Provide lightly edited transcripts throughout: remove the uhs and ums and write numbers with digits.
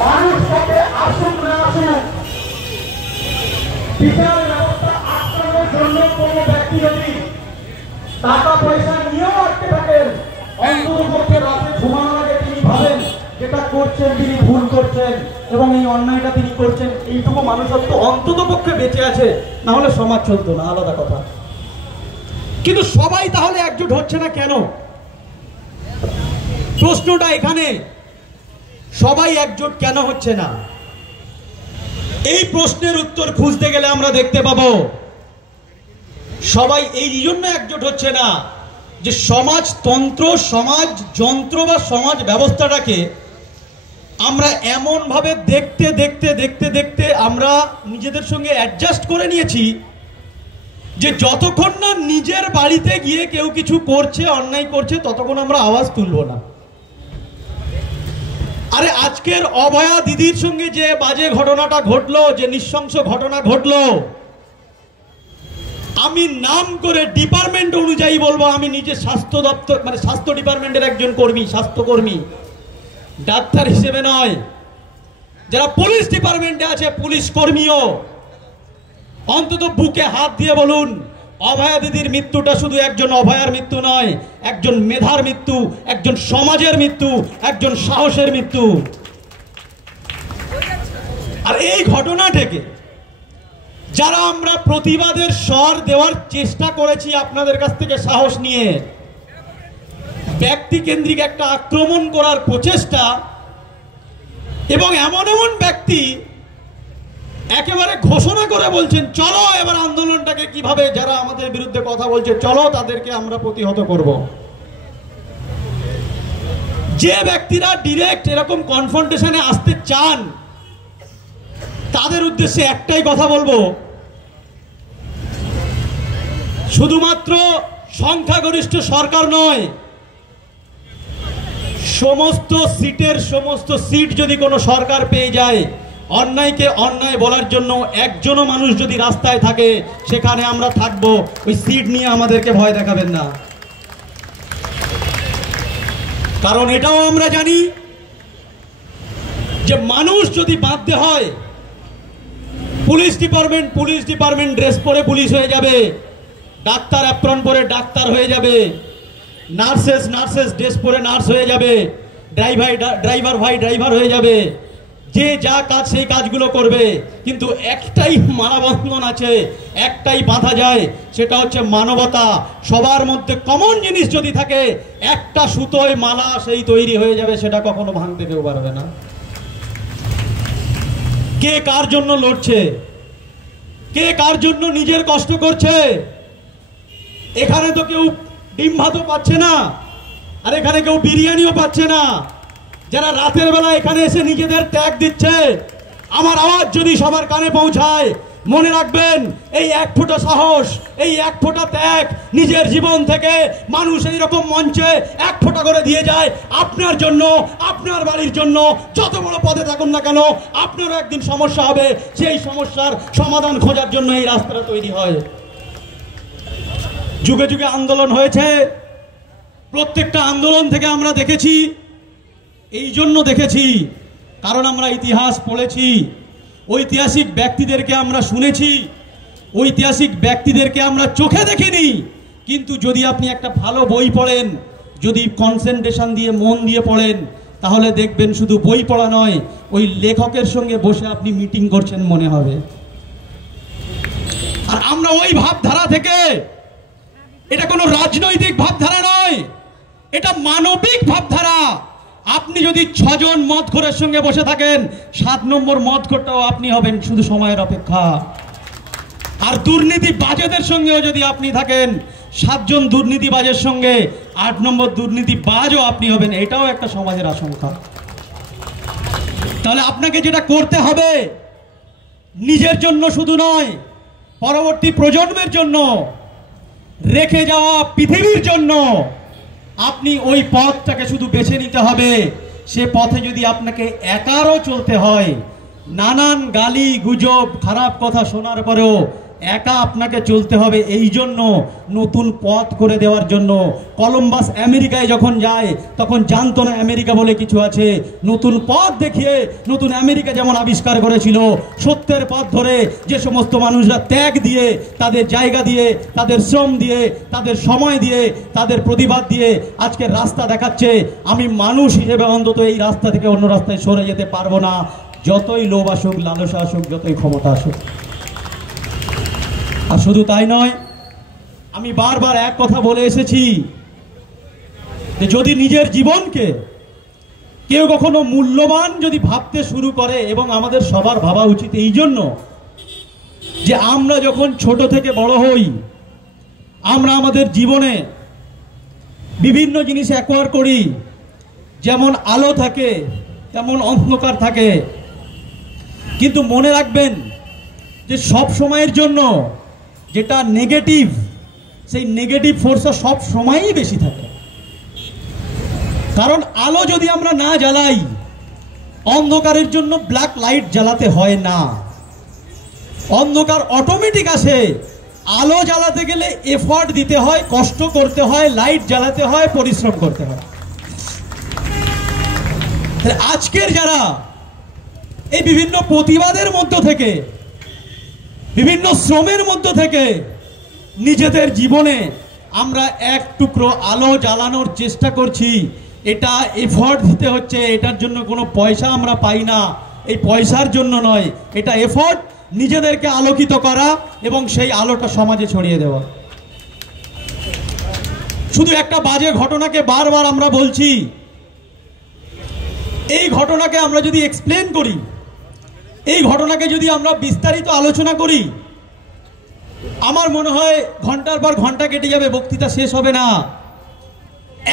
মানুষ তাকে আসুক না আসুক, বিচার ব্যবস্থা আটকানোর জন্য কোন ব্যক্তি যদি টাকা পয়সা নিয়েও আটকে থাকেন, অন্ততপক্ষে রাতে ঘুমানোর আগে তিনি ভাবেন যেটা করছেন তিনি ভুল করছেন এবং এই অন্যায়টা তিনি করছেন, এইটুকু মানুষত্ব অন্ততপক্ষে বেঁচে আছে, না হলে সমাজ চলতো না, আলাদা কথা। কিন্তু সবাই তাহলে একজোট হচ্ছে না কেন? প্রশ্নটা এখানে, সবাই একজোট কেন হচ্ছে না? এই প্রশ্নের উত্তর খুঁজতে গেলে আমরা দেখতে পাবো সবাই এই জন্য একজোট হচ্ছে না যে সমাজতন্ত্র, সমাজ যন্ত্র বা সমাজ ব্যবস্থাটাকে আমরা এমন ভাবে দেখতে দেখতে দেখতে দেখতে আমরা নিজেদের সঙ্গে অ্যাডজাস্ট করে নিয়েছি যে যতক্ষণ না নিজের বাড়িতে গিয়ে কেউ কিছু করছে, অন্যায় করছে, ততক্ষণ আমরা আওয়াজ তুলব না। আরে আজকের অভয়া দিদির সঙ্গে যে বাজে ঘটনাটা ঘটলো, যে নৃশংস ঘটনা ঘটলো, আমি নাম করে ডিপার্টমেন্ট অনুযায়ী বলবো, আমি নিজে স্বাস্থ্য দপ্তর মানে স্বাস্থ্য ডিপার্টমেন্টের একজন কর্মী, স্বাস্থ্যকর্মী, ডাক্তার হিসেবে নয়, যারা পুলিশ ডিপার্টমেন্টে আছে পুলিশ কর্মীও, অন্তত বুকে হাত দিয়ে বলুন অভয়া দিদির মৃত্যুটা শুধু একজন অভয়ার মৃত্যু নয়, একজন মেধার মৃত্যু, একজন সমাজের মৃত্যু, একজন সাহসের মৃত্যু। আর এই ঘটনাটাকে যারা আমরা প্রতিবাদের স্বর দেওয়ার চেষ্টা করেছি আপনাদের কাছ থেকে সাহস নিয়ে, ব্যক্তি কেন্দ্রিক একটা আক্রমণ করার প্রচেষ্টা, এবং এমন এমন ব্যক্তি একেবারে ঘোষণা করে বলছেন চলো এবার আন্দোলনটাকে কিভাবে, যারা আমাদের বিরুদ্ধে কথা বলছে চলো তাদেরকে আমরা প্রতিহত করব। যে ব্যক্তিরা ডিরেক্ট এরকম কনফ্রন্টেশনে আসতে চান তাদের উদ্দেশ্যে একটাই কথা বলবো, শুধুমাত্র সংখ্যাগরিষ্ঠ সরকার নয়, সমস্ত সিটের সমস্ত সিট যদি কোনো সরকার পেয়ে যায়, অন্যায়কে অন্যায় বলার জন্য একজনও মানুষ যদি রাস্তায় থাকে সেখানে আমরা থাকবো। ওই সিট নিয়ে আমাদেরকে ভয় দেখাবেন না, কারণ এটাও আমরা জানি যে মানুষ যদি বাঁধতে হয়, পুলিশ ডিপার্টমেন্ট ড্রেস পরে পুলিশ হয়ে যাবে, ডাক্তার অ্যাপ্রন পরে ডাক্তার হয়ে যাবে, নার্সেস ড্রেস পরে নার্স হয়ে যাবে, ড্রাইভার হয়ে যাবে, যে যা কাজ সেই কাজগুলো করবে। কিন্তু একটাই মানববন্ধন আছে, একটাই বাঁধা যায়, সেটা হচ্ছে মানবতা। সবার মধ্যে কমন জিনিস যদি থাকে, একটা সুতোয় মালা সেই তৈরি হয়ে যাবে, সেটা কখনো ভাঙতে কেউ পারবে না। কে কার জন্য লড়ছে, কে কার জন্য নিজের কষ্ট করছে, এখানে তো কেউ ডিম ভাতও পাচ্ছে না, আর এখানে কেউ বিরিয়ানিও পাচ্ছে না। যারা রাতের বেলা এখানে এসে নিজেদের ত্যাগ দিচ্ছে, আমার আওয়াজ যদি সবার কানে পৌঁছায়, মনে রাখবেন এই এক ফোঁটা সাহস, এই এক ফোঁটা ত্যাগ নিজের জীবন থেকে মানুষ এইরকম মঞ্চে এক ফোঁটা করে দিয়ে যায় আপনার জন্য, আপনার বাড়ির জন্য। যত বড় পদে থাকুন না কেন, আপনারও একদিন সমস্যা হবে, সেই সমস্যার সমাধান খোঁজার জন্য এই রাস্তাটা তৈরি হয়। যুগে যুগে আন্দোলন হয়েছে, প্রত্যেকটা আন্দোলন থেকে আমরা দেখেছি, এই জন্য দেখেছি কারণ আমরা ইতিহাস পড়েছি, ঐতিহাসিক ব্যক্তিদেরকে আমরা শুনেছি, ঐতিহাসিক ব্যক্তিদেরকে আমরা চোখে দেখিনি। কিন্তু যদি আপনি একটা ভালো বই পড়েন, যদি কনসেন্ট্রেশন দিয়ে মন দিয়ে পড়েন, তাহলে দেখবেন শুধু বই পড়া নয়, ওই লেখকের সঙ্গে বসে আপনি মিটিং করছেন মনে হবে। আর আমরা ওই ভাবধারা থেকে, এটা কোনো রাজনৈতিক ভাবধারা নয়, এটা মানবিক ভাবধারা। আপনি যদি 6 জন মদখোরের সঙ্গে বসে থাকেন, 7 নম্বর মদখোরটাও আপনি হবেন, শুধু সময়ের অপেক্ষা। আর দুর্নীতিবাজেদের সঙ্গেও যদি আপনি থাকেন, 7 জন দুর্নীতিবাজের সঙ্গে 8 নম্বর দুর্নীতিবাজও আপনি হবেন, এটাও একটা সমাজের আশঙ্কা। তাহলে আপনাকে যেটা করতে হবে, নিজের জন্য শুধু নয়, পরবর্তী প্রজন্মের জন্য, রেখে যাওয়া পৃথিবীর জন্য আপনি ওই পথটাকে শুধু বেছে নিতে হবে। সে পথে যদি আপনাকে একারও চলতে হয়, নানান গালি গুজব খারাপ কথা শোনার পরেও একা আপনাকে চলতে হবে। এই জন্য নতুন পথ করে দেওয়ার জন্য কলম্বাস আমেরিকায় যখন যায় তখন জানতো না আমেরিকা বলে কিছু আছে। নতুন পথ দেখিয়ে নতুন আমেরিকা যেমন আবিষ্কার করেছিল, সত্যের পথ ধরে যে সমস্ত মানুষরা ত্যাগ দিয়ে, তাদের জায়গা দিয়ে, তাদের শ্রম দিয়ে, তাদের সময় দিয়ে, তাদের প্রতিবাদ দিয়ে আজকে রাস্তা দেখাচ্ছে, আমি মানুষ হিসেবে অন্তত এই রাস্তা থেকে অন্য রাস্তায় সরে যেতে পারবো না, যতই লোভ আসুক, লালসা আসুক, যতই ক্ষমতা আসুক। আর শুধু তাই নয়, আমি বারবার এক কথা বলে এসেছি যে যদি নিজের জীবনকে কেউ কখনো মূল্যবান যদি ভাবতে শুরু করে, এবং আমাদের সবার ভাবা উচিত এই জন্য যে আমরা যখন ছোট থেকে বড় হই, আমরা আমাদের জীবনে বিভিন্ন জিনিস অ্যাকোয়ার করি, যেমন আলো থাকে তেমন অন্ধকার থাকে, কিন্তু মনে রাখবেন যে সব সময়ের জন্য যেটা নেগেটিভ, সেই নেগেটিভ ফোর্সটা সব সময়ই বেশি থাকে। কারণ আলো যদি আমরা না জ্বালাই, অন্ধকারের জন্য ব্ল্যাক লাইট জ্বালাতে হয় না, অন্ধকার অটোমেটিক আসে। আলো জ্বালাতে গেলে এফর্ট দিতে হয়, কষ্ট করতে হয়, লাইট জ্বালাতে হয়, পরিশ্রম করতে হয়। আজকের যারা এই বিভিন্ন প্রতিবাদের মধ্য থেকে, বিভিন্ন শ্রমের মধ্য থেকে নিজেদের জীবনে আমরা এক টুকরো আলো জ্বালানোর চেষ্টা করছি, এটা এফর্ট দিতে হচ্ছে, এটার জন্য কোনো পয়সা আমরা পাই না, এই পয়সার জন্য নয়, এটা এফর্ট নিজেদেরকে আলোকিত করা এবং সেই আলোটা সমাজে ছড়িয়ে দেওয়া। শুধু একটা বাজে ঘটনাকে বারবার আমরা বলছি, এই ঘটনাকে আমরা যদি এক্সপ্লেন করি, এই ঘটনাকে যদি আমরা বিস্তারিত আলোচনা করি, আমার মনে হয় ঘন্টার পর ঘন্টা কেটে যাবে, বক্তৃতা শেষ হবে না।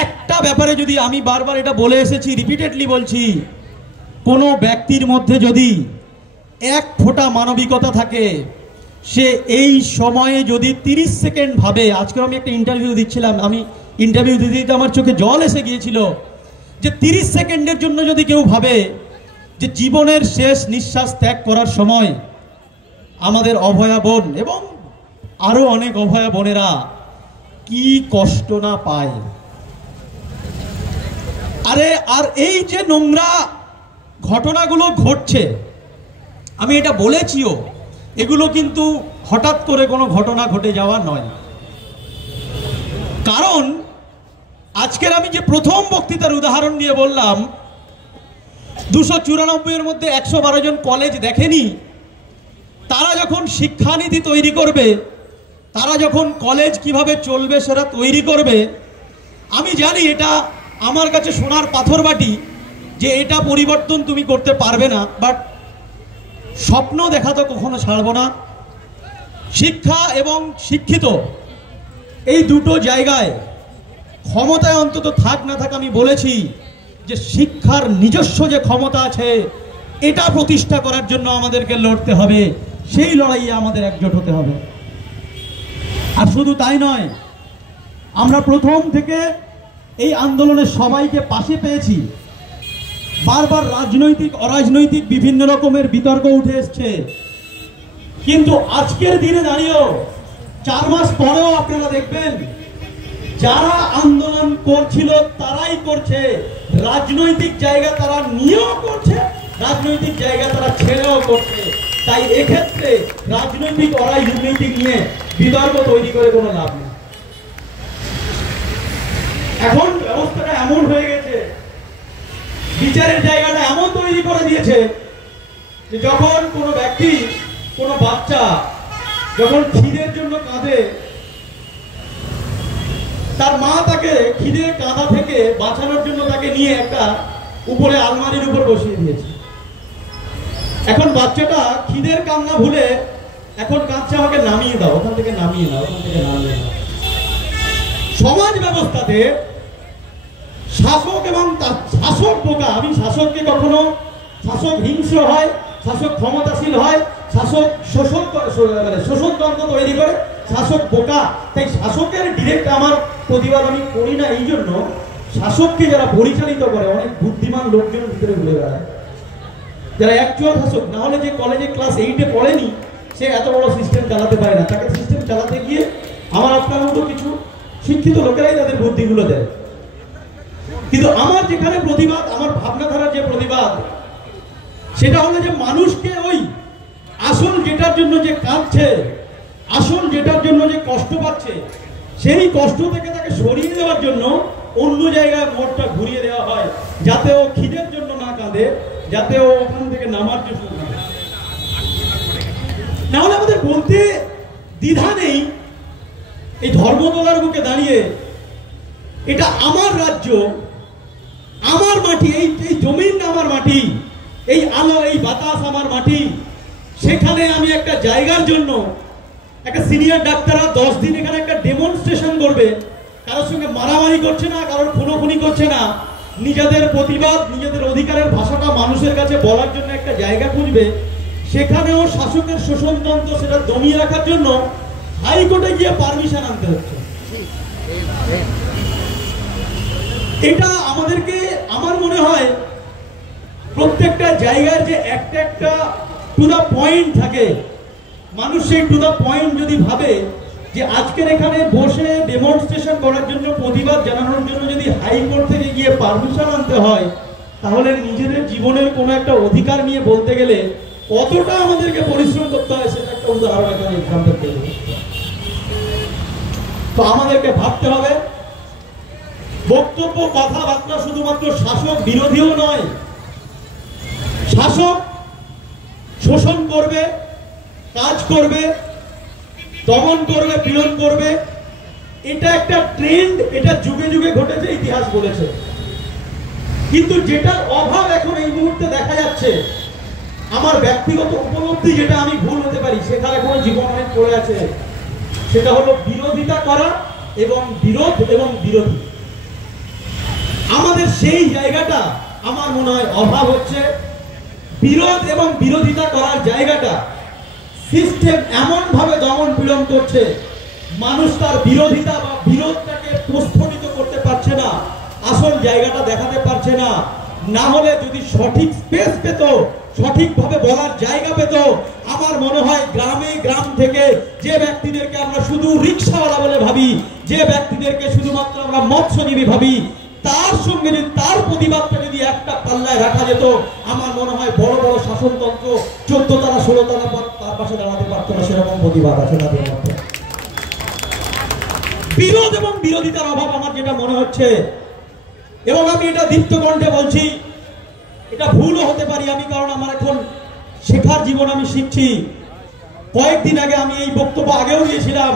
একটা ব্যাপারে যদি আমি বারবার এটা বলে এসেছি, রিপিটেডলি বলছি, কোনো ব্যক্তির মধ্যে যদি এক ফোঁটা মানবিকতা থাকে, সে এই সময়ে যদি 30 সেকেন্ড ভাবে, আজকে আমি একটা ইন্টারভিউ দিচ্ছিলাম, আমি ইন্টারভিউ দিতে দিতে আমার চোখে জল এসে গিয়েছিল, যে 30 সেকেন্ডের জন্য যদি কেউ ভাবে যে জীবনের শেষ নিঃশ্বাস ত্যাগ করার সময় আমাদের অভয়া বোন এবং আরো অনেক অভয়া বোনেরা কি কষ্ট না পায়। আরে আর এই যে নোংরা ঘটনাগুলো ঘটছে, আমি এটা বলেছিও, এগুলো কিন্তু হঠাৎ করে কোনো ঘটনা ঘটে যাওয়া নয়। কারণ আজকের আমি যে প্রথম বক্তৃতার উদাহরণ দিয়ে বললাম, 294-এর মধ্যে 112 জন কলেজ দেখেনি, তারা যখন শিক্ষানীতি তৈরি করবে, তারা যখন কলেজ কিভাবে চলবে সেটা তৈরি করবে, আমি জানি এটা আমার কাছে সোনার পাথর বাটি যে এটা পরিবর্তন তুমি করতে পারবে না, বাট স্বপ্ন দেখা তো কখনো ছাড়বো না। শিক্ষা এবং শিক্ষিত এই দুটো জায়গায় ক্ষমতায় অন্তত থাক না থাক, আমি বলেছি যে শিক্ষার নিজস্ব যে ক্ষমতা আছে এটা প্রতিষ্ঠা করার জন্য আমাদেরকে লড়তে হবে, সেই লড়াইয়ে আমাদের একজোট হতে হবে। আর শুধু তাই নয়, আমরা প্রথম থেকে এই আন্দোলনে সবাইকে পাশে পেয়েছি। বারবার রাজনৈতিক অরাজনৈতিক বিভিন্ন রকমের বিতর্ক উঠে এসছে, কিন্তু আজকের দিনে দাঁড়িয়েও 4 মাস পরেও আপনারা দেখবেন যারা আন্দোলন করছিল তারাই করছে, রাজনৈতিক জায়গা তারা নিয়েও করছে, রাজনৈতিক জায়গা তারা ছেড়েও করছে। তাই এক্ষেত্রে রাজনৈতিক অরাজনৈতিক নিয়ে বিতর্ক তৈরি করে কোনো লাভ নেই। এখন ব্যবস্থাটা এমন হয়ে গেছে, বিচারের জায়গাটা এমন তৈরি করে দিয়েছে যে যখন কোনো ব্যক্তি, কোনো বাচ্চা যখন খিদের জন্য কাঁদে, তার মা তাকে খিদের কাঁদা থেকে বাঁচানোর জন্য তাকে নিয়ে একটা উপরে আলমারির উপর বসিয়ে দিয়েছে। এখন বাচ্চাটা খিদের কান্না ভুলে এখন কাঁদছে, আমাকে নামিয়ে দাও, ওখান থেকে নামিয়ে নাও, ওখান থেকে নামিয়ে নাও। সমাজ ব্যবস্থাতে শাসক এবং শাসক বোকা, আমি শাসককে কখনো, শাসক হিংস্র হয়, শাসক ক্ষমতাশীল হয়, শাসক শোষণতন্ত্র তৈরি করে, শাসক বোকা। তাই শাসকের ডিরেক্ট আমার প্রতিবাদ আমি করি না, এই জন্য শাসককে যারা পরিচালিত করে অনেক বুদ্ধিমান লোকজনের ভিতরে ঘুরে বেড়ায়, যারা অ্যাকচুয়াল শাসক। না হলে যে কলেজে ক্লাস 8-এ পড়েনি সে এত বড় সিস্টেম চালাতে পারে না, তাকে সিস্টেম চালাতে গিয়ে আমার আপনার মতো কিছু শিক্ষিত লোকেরাই তাদের বুদ্ধিগুলো দেয়। কিন্তু আমার যেখানে প্রতিবাদ, আমার ভাবনাধারার যে প্রতিবাদ, সেটা হলো যে মানুষকে ওই আসল যেটার জন্য যে কাঁদছে, আসল যেটার জন্য যে কষ্ট পাচ্ছে, সেই কষ্ট থেকে তাকে সরিয়ে দেওয়ার জন্য অন্য জায়গায় মোড়টা ঘুরিয়ে দেওয়া হয়, যাতে ও খিদের জন্য না কাঁদে, যাতে ও ওখান থেকে নামার জন্য কাঁদে। নাহলে আমাদের বলতে দ্বিধা নেই, এই ধর্মতলার বুকে দাঁড়িয়ে এটা আমার রাজ্য, আমার মাটি, এই জমিন আমার মাটি, এই আলো এই বাতাস আমার মাটি, সেখানে আমি একটা জায়গার জন্য একটা সিনিয়র ডাক্তাররা 10 দিন এখানে একটা ডেমনস্ট্রেশন করবে, কারোর সঙ্গে মারামারি করছে না, কারোর খুনোখুনি করছে না, নিজেদের প্রতিবাদ, নিজেদের অধিকারের ভাষাটা মানুষের কাছে বলার জন্য একটা জায়গা খুঁজবে, সেখানেও শাসকের শোষণতন্ত্র সেটা দমিয়ে রাখার জন্য হাইকোর্টে গিয়ে পারমিশন আনতে হচ্ছে। এটা আমাদেরকে, আমার মনে হয় প্রত্যেকটা জায়গার যে একটা একটা টু দা পয়েন্ট থাকে, মানুষ সেই টু দা পয়েন্ট যদি ভাবে যে আজকের এখানে বসে ডেমনস্ট্রেশন করার জন্য, প্রতিবাদ জানানোর জন্য যদি হাইকোর্ট থেকে গিয়ে পারমিশন আনতে হয়, তাহলে নিজেদের জীবনের কোনো একটা অধিকার নিয়ে বলতে গেলে কতটা আমাদেরকে পরিশ্রম করতে হয়, সেটা একটা উদাহরণ এখানে এক্সাম্পল দেব। তো আমাদেরকে ভাবতে হবে, বক্তব্য কথাবার্তা শুধুমাত্র শাসক বিরোধীও নয়, শাসক শোষণ করবে, কাজ করবে, দমন করবে, পীড়ন করবে, এটা একটা ট্রেন্ড, এটা যুগে যুগে ঘটেছে, ইতিহাস বলেছে। কিন্তু যেটার অভাব এখন এই মুহূর্তে দেখা যাচ্ছে, আমার ব্যক্তিগত উপলব্ধি, যেটা আমি ভুল হতে পারি, সেখানে কোনো জীবন অনেক পড়ে আছে, সেটা হলো বিরোধিতা করা এবং বিরোধ এবং বিরোধী। আমাদের সেই জায়গাটা আমার মনে হয় অভাব হচ্ছে, বিরোধ এবং বিরোধিতা করার জায়গাটা সিস্টেম এমন ভাবে দমন পীড়ন করছে, মানুষ তার বিরোধিতা বা বিরোধটাকে প্রস্ফুটিত করতে পারছে না, আসল জায়গাটা দেখাতে পারছে না। না হলে যদি সঠিক স্পেস পেত, সঠিকভাবে বলার জায়গা পেত, আমার মনে হয় গ্রামে গ্রাম থেকে যে ব্যক্তিদেরকে আমরা শুধু রিক্সাওয়ালা বলে ভাবি, যে ব্যক্তিদেরকে শুধুমাত্র আমরা মৎস্যজীবী ভাবি, তার সঙ্গে যদি তার প্রতিবাদটা যদি একটা পাল্লায় রাখা যেত, আমার মনে হয় বড় বড় শাসনতন্ত্র 14 তলা 16 তলা পর তার পাশে দাঁড়াতে পারতো না, সেরকম প্রতিবাদ আছে তাদের মধ্যে। বিরোধ এবং বিরোধিতার অভাব আমার যেটা মনে হচ্ছে, এবং আমি এটা দীপ্ত কণ্ঠে বলছি, এটা ভুলও হতে পারি আমি, কারণ আমার এখন শেখার জীবন, আমি শিখছি। কয়েকদিন আগে আমি এই বক্তব্য আগেও দিয়েছিলাম,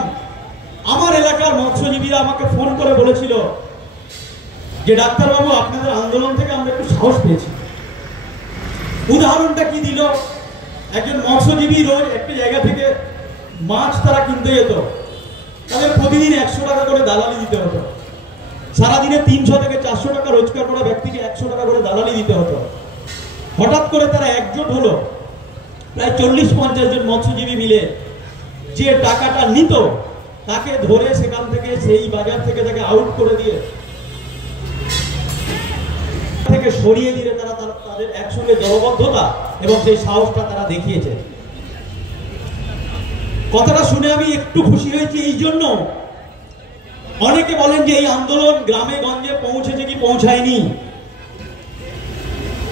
আমার এলাকার মৎস্যজীবীরা আমাকে ফোন করে বলেছিল যে ডাক্তারবাবু, আপনাদের আন্দোলন থেকে আমরা একটু সাহস পেয়েছি। উদাহরণটা কি দিল, একজন মৎস্যজীবী রোজ একটা জায়গা থেকে মাছ তারা কিনতে যেত, তাদের প্রতিদিন 100 টাকা করে দালালি দিতে হতো, সারাদিনে 300 থেকে 400 টাকা রোজগার করা ব্যক্তিকে 100 টাকা করে দালালি দিতে হতো। হঠাৎ করে তারা একজোট হলো, প্রায় 40-50 জন মৎস্যজীবী মিলে, যে টাকাটা নিত তাকে ধরে সেখান থেকে, সেই বাজার থেকে তাকে আউট করে দিয়ে, থেকে সরিয়ে দিলে তারা তাদের একসঙ্গে দলবদ্ধতা এবং সেই সাহসটা তারা দেখিয়েছে। কথাটা শুনে আমি একটু খুশি হয়েছি এই জন্য, অনেকে বলেন যে এই আন্দোলন গ্রামে গঞ্জে পৌঁছেছে কি পৌঁছায়নি।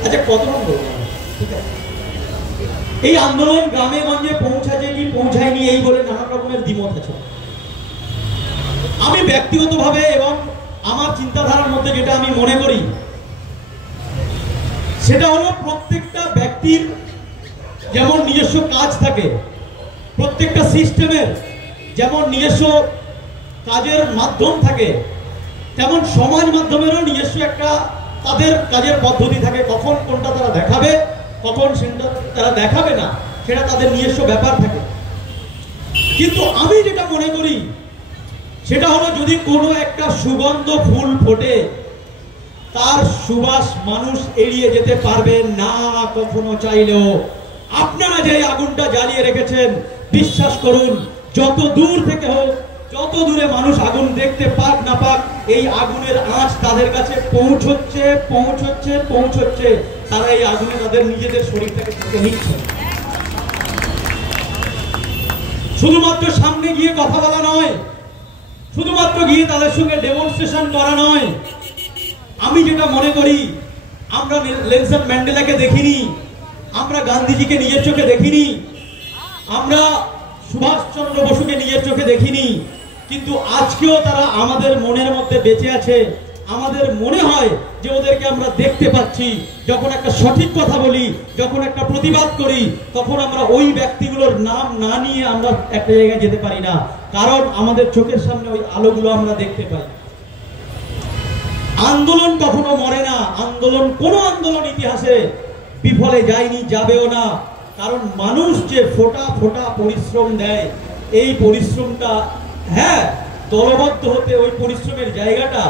আচ্ছা, কতক্ষণ বলবো, ঠিক আছে, এই আন্দোলন গ্রামে গঞ্জে পৌঁছাছে কি পৌঁছায়নি এই বলে নানা রকমের দ্বিমত আছে। আমি ব্যক্তিগতভাবে এবং আমার চিন্তাধারার মধ্যে যেটা আমি মনে করি, সেটা হলো প্রত্যেকটা ব্যক্তির যেমন নিজস্ব কাজ থাকে, প্রত্যেকটা সিস্টেমের যেমন নিজস্ব কাজের মাধ্যম থাকে, তেমন সমাজ মাধ্যমেরও নিজস্ব একটা তাদের কাজের পদ্ধতি থাকে। কখন কোনটা তারা দেখাবে, কখন সেটা তারা দেখাবে না, সেটা তাদের নিজস্ব ব্যাপার থাকে। কিন্তু আমি যেটা মনে করি সেটা হলো, যদি কোনো একটা সুগন্ধ ফুল ফোটে, তার সুবাস মানুষ এড়িয়ে যেতে পারবে না কখনো চাইলেও। আপনারা যে আগুনটা জ্বালিয়ে রেখেছেন, বিশ্বাস করুন, যত দূর থেকে হোক, যত দূরে মানুষ আগুন দেখতে পাক না পাক, এই আগুনের আঁচ তাদের কাছে পৌঁছচ্ছে পৌঁছচ্ছে পৌঁছচ্ছে, তারা এই আগুনে তাদের নিজেদের শরীরটাকে থেকে নিচ্ছে। শুধুমাত্র সামনে গিয়ে কথা বলা নয়, শুধুমাত্র গিয়ে তাদের সঙ্গে ডেমনস্ট্রেশন করা নয়। আমি যেটা মনে করি, আমরা নেলসন ম্যান্ডেলাকে দেখিনি, আমরা গান্ধীজিকে নিজের চোখে দেখিনি, আমরা সুভাষচন্দ্র বসুকে নিজের চোখে দেখিনি, কিন্তু আজকেও তারা আমাদের মনের মধ্যে বেঁচে আছে। আমাদের মনে হয় যে ওদেরকে আমরা দেখতে পাচ্ছি। যখন একটা সঠিক কথা বলি, যখন একটা প্রতিবাদ করি, তখন আমরা ওই ব্যক্তিগুলোর নাম না নিয়ে আমরা একটা জায়গায় যেতে পারি না, কারণ আমাদের চোখের সামনে ওই আলোগুলো আমরা দেখতে পাই। আন্দোলন কখনো মরে না, আন্দোলন কোনো আন্দোলন ইতিহাসে বিফলে যায়নি, যাবেও না। কারণ মানুষ যে ফোঁটা ফোঁটা পরিশ্রম দেয়, এই পরিশ্রমটা, হ্যাঁ, দলবদ্ধ হতে ওই পরিশ্রমের জায়গাটা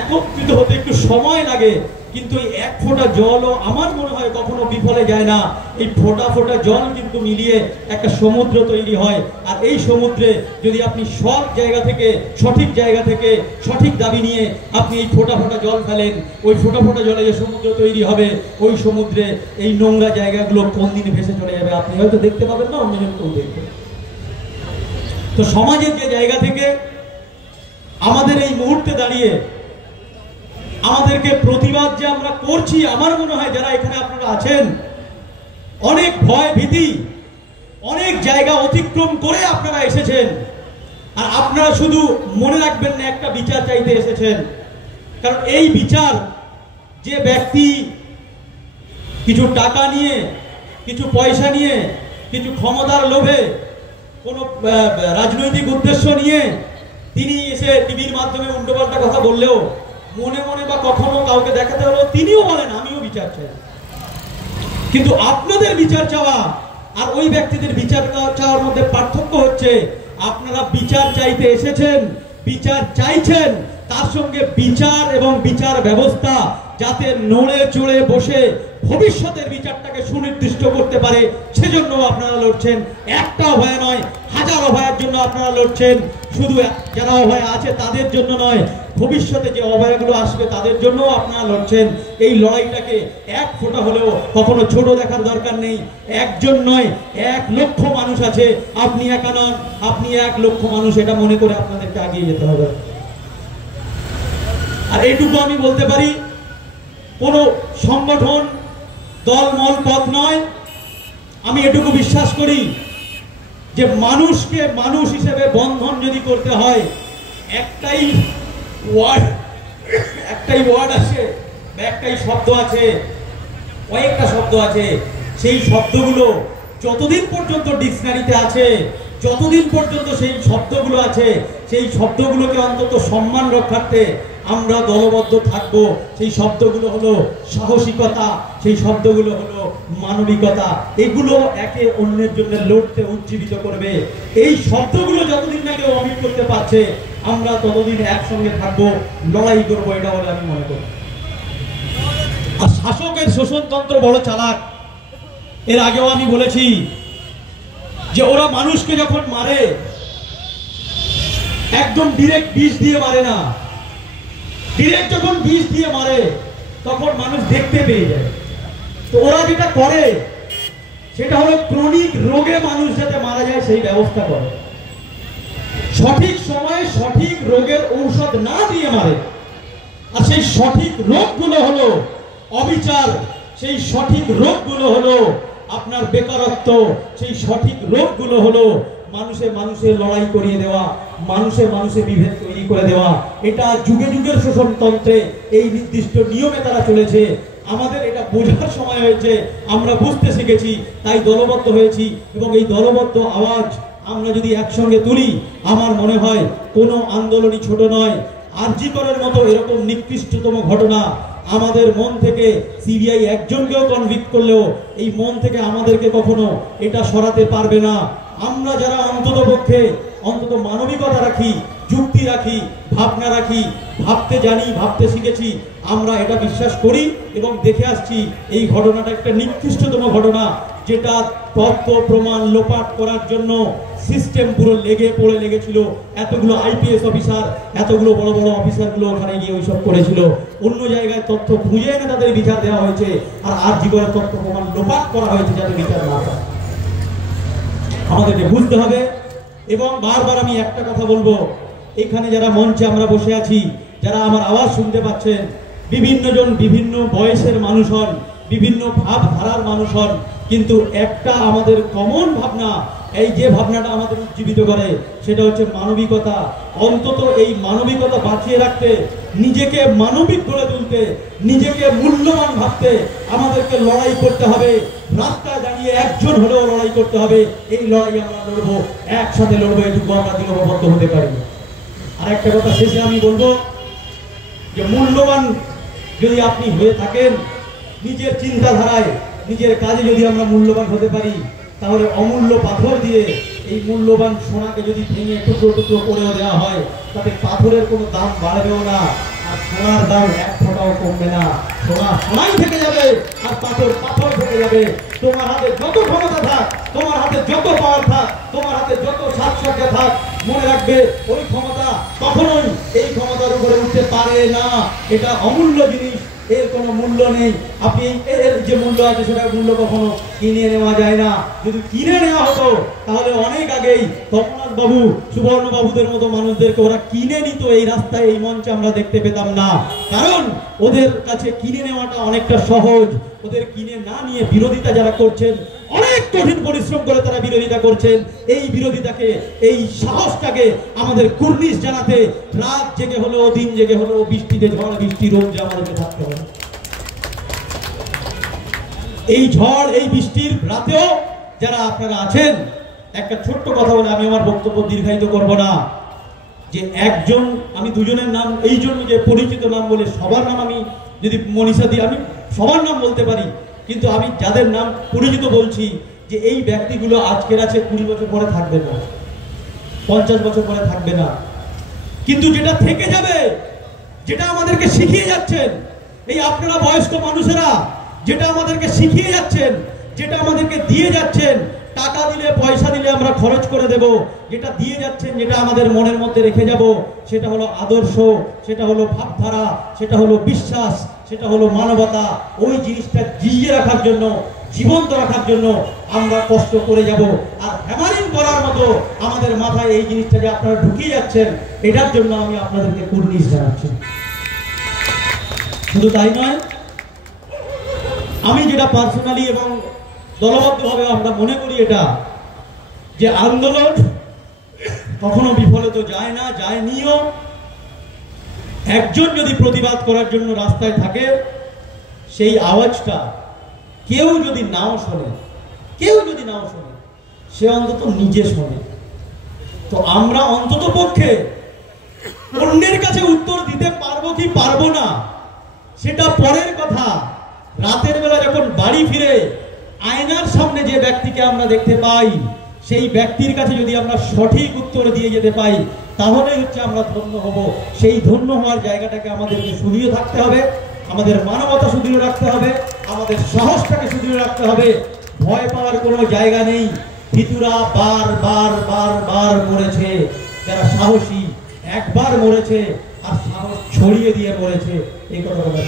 একত্রিত হতে একটু সময় লাগে, কিন্তু এই এক ফোঁটা জলও আমার মনে হয় কখনো বিফলে যায় না। এই ফোঁটা ফোঁটা জল কিন্তু মিলিয়ে একটা সমুদ্র তৈরি হয়। আর এই সমুদ্রে যদি আপনি সব জায়গা থেকে, সঠিক জায়গা থেকে, সঠিক দাবি নিয়ে আপনি এই ফোঁটা ফোঁটা জল ফেলেন, ওই ফোঁটা ফোঁটা জলে যে সমুদ্র তৈরি হবে, ওই সমুদ্রে এই নোংরা জায়গাগুলো কোন দিন ভেসে চলে যাবে আপনি হয়তো দেখতে পাবেন না, অন্যজন কেউ দেখবে। তো সমাজের যে জায়গা থেকে আমাদের এই মুহূর্তে দাঁড়িয়ে আমাদেরকে প্রতিবাদ যে আমরা করছি, আমার মনে হয় যারা এখানে আপনারা আছেন, অনেক ভয় ভীতি, অনেক জায়গা অতিক্রম করে আপনারা এসেছেন। আর আপনারা শুধু মনে রাখবেন না একটা বিচার চাইতে এসেছেন, কারণ এই বিচার যে ব্যক্তি কিছু টাকা নিয়ে, কিছু পয়সা নিয়ে, কিছু ক্ষমতার লোভে, কোনো রাজনৈতিক উদ্দেশ্য নিয়ে তিনি এসে টিভির মাধ্যমে উল্টোপাল্টা কথা বললেও, মনে মনে বা কখনো কাউকে দেখাতে হলো, তিনিও বলেন আমিও বিচার চাই। কিন্তু আপনাদের বিচার চাওয়া আর ওই ব্যক্তিদের বিচার চাওয়ার মধ্যে পার্থক্য হচ্ছে, আপনারা বিচার চাইতে এসেছেন, বিচার চাইছেন, তার সঙ্গে বিচার এবং বিচার ব্যবস্থা যাতে নড়ে চড়ে বসে ভবিষ্যতের বিচারটাকে সুনির্দিষ্ট করতে পারে, সেজন্য আপনারা লড়ছেন। একটা অভয় নয়, হাজার অভয়ের জন্য আপনারা লড়ছেন। শুধু যারা অভয় আছে তাদের জন্য নয়, ভবিষ্যতে যে অভয়গুলো আসবে তাদের জন্য আপনারা লড়ছেন। এই লড়াইটাকে এক ফোঁটা হলেও কখনো ছোট দেখার দরকার নেই। একজন নয়, 1 লক্ষ মানুষ আছে, আপনি একা নন, আপনি 1 লক্ষ মানুষ, এটা মনে করে আপনাদেরকে এগিয়ে যেতে হবে। আর এইটুকু আমি বলতে পারি, কোন সংগঠন, দল মল পথ নয়। আমি এটুকু বিশ্বাস করি যে মানুষকে মানুষ হিসেবে বন্ধন যদি করতে হয়, একটাই ওয়ার্ড আছে, একটাই শব্দ আছে, কয়েকটা শব্দ আছে। সেই শব্দগুলো যতদিন পর্যন্ত ডিকশনারিতে আছে, যতদিন পর্যন্ত সেই শব্দগুলো আছে, সেই শব্দগুলোকে অন্তত সম্মান রক্ষার্থে আমরা দলবদ্ধ থাকব। সেই শব্দগুলো হলো সাহসিকতা, সেই শব্দগুলো হলো মানবিকতা। এগুলো একে অন্যের জন্য লড়তে উজ্জীবিত করবে। এই শব্দগুলো যতদিন না কেউ অমিট করতে পারছে, আমরা ততদিন একসঙ্গে থাকবো, লড়াই করবো, এটা বলে আমি মনে করি। আর শাসকের শোষণতন্ত্র বড় চালাক। এর আগেও আমি বলেছি যে ওরা মানুষকে যখন মারে, একদম ডিরেক্ট বিষ দিয়ে মারে না। ডিরেক্ট যখন বিষ দিয়ে মারে তখন মানুষ দেখতে পেয়ে যায়। তো ওরা যেটা করে সেটা হলো ক্রনিক রোগে মানুষ যাতে মারা যায় সেই ব্যবস্থা করে। সঠিক সময়ে সঠিক রোগের ঔষধ না দিয়ে মারে। আর সেই সঠিক রোগগুলো হলো অবিচার, সেই সঠিক রোগগুলো হলো আপনার বেকারত্ব, সেই সঠিক রোগগুলো হলো মানুষে মানুষে লড়াই করিয়ে দেওয়া, মানুষে মানুষে বিভেদ তৈরি করে দেওয়া। এটা যুগে যুগের শোষণতন্ত্রে এই নির্দিষ্ট নিয়মে তারা চলেছে। আমাদের এটা বোঝার সময় হয়েছে, আমরা বুঝতে শিখেছি, তাই দলবদ্ধ হয়েছি। এবং এই দলবদ্ধ আওয়াজ আমরা যদি একসঙ্গে তুলি, আমার মনে হয় কোনো আন্দোলনই ছোট নয়। আরজি করের মতো এরকম নিকৃষ্টতম ঘটনা আমাদের মন থেকে সিবিআই একজনকেও কনভিক্ট করলেও এই মন থেকে আমাদেরকে কখনো এটা সরাতে পারবে না। আমরা যারা অন্তত মানবিকতা রাখি, যুক্তি রাখি, ভাবনা রাখি, ভাবতে জানি, ভাবতে শিখেছি, আমরা এটা বিশ্বাস করি এবং দেখে আসছি এই ঘটনাটা একটা নিকৃষ্টতম ঘটনা, যেটা তথ্য প্রমাণ লোপাট করার জন্য সিস্টেম পুরো পড়ে লেগেছিল। এতগুলো আইপিএস অফিসার, এতগুলো বড় বড় অফিসারগুলো ওখানে গিয়ে ওইসব করেছিল। অন্য জায়গায় তথ্য খুঁজে এনে তাদের বিচার দেওয়া হয়েছে, আর জীবনের তথ্য প্রমাণ লোপাট করা হয়েছে যাতে বিচার না হয়। আমাদেরকে বুঝতে হবে এবং বারবার আমি একটা কথা বলবো, এখানে যারা মঞ্চে আমরা বসে আছি, যারা আমার আওয়াজ শুনতে পাচ্ছেন, বিভিন্ন জন বিভিন্ন বয়সের মানুষ হন, বিভিন্ন ভাবধারার মানুষ হন, কিন্তু একটা আমাদের কমন ভাবনা, এই যে ভাবনাটা আমাদের উজ্জীবিত করে সেটা হচ্ছে মানবিকতা। অন্তত এই মানবিকতা বাঁচিয়ে রাখতে, নিজেকে মানবিক করে তুলতে, নিজেকে মূল্যবান ভাবতে আমাদেরকে লড়াই করতে হবে। রাস্তায় দাঁড়িয়ে একজন হলেও লড়াই করতে হবে। এই লড়াই আমরা লড়বো, একসাথে লড়বো, এটুকু আমরা দৃঢ়বদ্ধ হতে পারি। আর একটা কথা শেষে আমি বলবো যে মূল্যবান যদি আপনি হয়ে থাকেন, নিজের চিন্তাধারায়, নিজের কাজে যদি আমরা মূল্যবান হতে পারি, তাহলে অমূল্য পাথর দিয়ে এই মূল্যবান সোনাকে যদি ভেঙে টুকরো টুকরো করেও দেওয়া হয়, তাতে পাথরের কোনো দাম বাড়বেও না, আর সোনার দাম এক ফোঁটাও কমবে না। সোনা সোনাই থেকে যাবে, আর পাথর পাথর থেকে যাবে। তোমার হাতে যত ক্ষমতা থাক, তোমার হাতে যত পাওয়ার থাক, তোমার হাতে যত সাজসজ্জা থাক, মনে রাখবে ওই ক্ষমতা কখনোই এই ক্ষমতার উপরে উঠতে পারে না। এটা অমূল্য জিনিস, এর কোনো মূল্য নেই। আপনি এর যে মূল্য আছে সেটার মূল্য কখনো কিনে নেওয়া যায় না। যদি কিনে নেওয়া হতো তাহলে অনেক আগেই কমলনাথ বাবু, সুবর্ণ বাবুদের মতো মানুষদেরকে ওরা কিনে নিত, এই রাস্তায় এই মঞ্চে আমরা দেখতে পেতাম না। কারণ ওদের কাছে কিনে নেওয়াটা অনেকটা সহজ। ওদের কিনে না নিয়ে বিরোধিতা যারা করছেন, অনেক কঠিন পরিশ্রম করে তারা বিরোধিতা করছেন। এই বিরোধিতাকে, এই সাহসটাকে আমাদের কুর্নিশ জানাতে রাত জেগে হলেও, দিন জেগে হলেও, বৃষ্টিতে ঝড় বৃষ্টি রোদ আমাদেরকে থাকতে হবে। এই ঝড় এই বৃষ্টির রাতেও যারা আপনারা আছেন, একটা ছোট্ট কথা বলে আমি আমার বক্তব্য দীর্ঘায়িত করব না, যে একজন, আমি দুজনের নাম এই জন্য যে পরিচিত নাম বলে, সবার নাম আমি যদি মনীষা দিই, আমি সবার নাম বলতে পারি, কিন্তু আমি যাদের নাম পরিচিত বলছি, যে এই ব্যক্তিগুলো আজকের আছে, 20 বছর পরে থাকবে না, 50 বছর পরে থাকবে না, কিন্তু যেটা থেকে যাবে, যেটা আমাদেরকে শিখিয়ে যাচ্ছেন এই আপনারা বয়স্ক মানুষেরা, যেটা আমাদেরকে শিখিয়ে যাচ্ছেন, যেটা আমাদেরকে দিয়ে যাচ্ছেন, টাকা দিলে পয়সা দিলে আমরা খরচ করে দেব, যেটা দিয়ে যাচ্ছেন, যেটা আমাদের মনের মধ্যে রেখে যাব, সেটা হলো আদর্শ, সেটা হলো ভাবধারা, সেটা হলো বিশ্বাস, সেটা হলো মানবতা। ওই জিনিসটা জিইয়ে রাখার জন্য, জীবন্ত রাখার জন্য আমরা কষ্ট করে যাব। আর হ্যামারিং করার মতো আমাদের মাথায় এই জিনিসটা যে আপনারা ঢুকিয়ে যাচ্ছেন, এটার জন্য আমি আপনাদেরকে কুর্নিশ জানাচ্ছি। শুধু তাই নয়, আমি যেটা পার্সোনালি এবং দলবদ্ধভাবে আমরা মনে করি, এটা যে আন্দোলন কখনো বিফলে তো যায় না, যায়নিও। একজন যদি প্রতিবাদ করার জন্য রাস্তায় থাকে, সেই আওয়াজটা কেউ যদি নাও শোনে, সে অন্তত নিজে শোনে। তো আমরা অন্তত পক্ষে অন্যের কাছে উত্তর দিতে পারবো কি পারবো না সেটা পরের কথা। রাতের বেলা যখন বাড়ি ফিরে আয়নার সামনে যে ব্যক্তিকে আমরা দেখতে পাই, সেই ব্যক্তির কাছে যদি আমরা সঠিক উত্তর দিয়ে যেতে পাই, তাহলেই হচ্ছে আমরা ধন্য হব। সেই ধন্য হওয়ার জায়গাটাকে আমাদেরকে সুদৃঢ় থাকতে হবে, আমাদের মানবতা সুদৃঢ় রাখতে হবে, আমাদের সাহসটাকে সুদৃঢ় রাখতে হবে। ভয় পাওয়ার কোনো জায়গা নেই। ভিতুরা বার মরেছে, যারা সাহসী একবার মরেছে, আর সাহস ছড়িয়ে দিয়ে মরেছে। এই কথা বলতে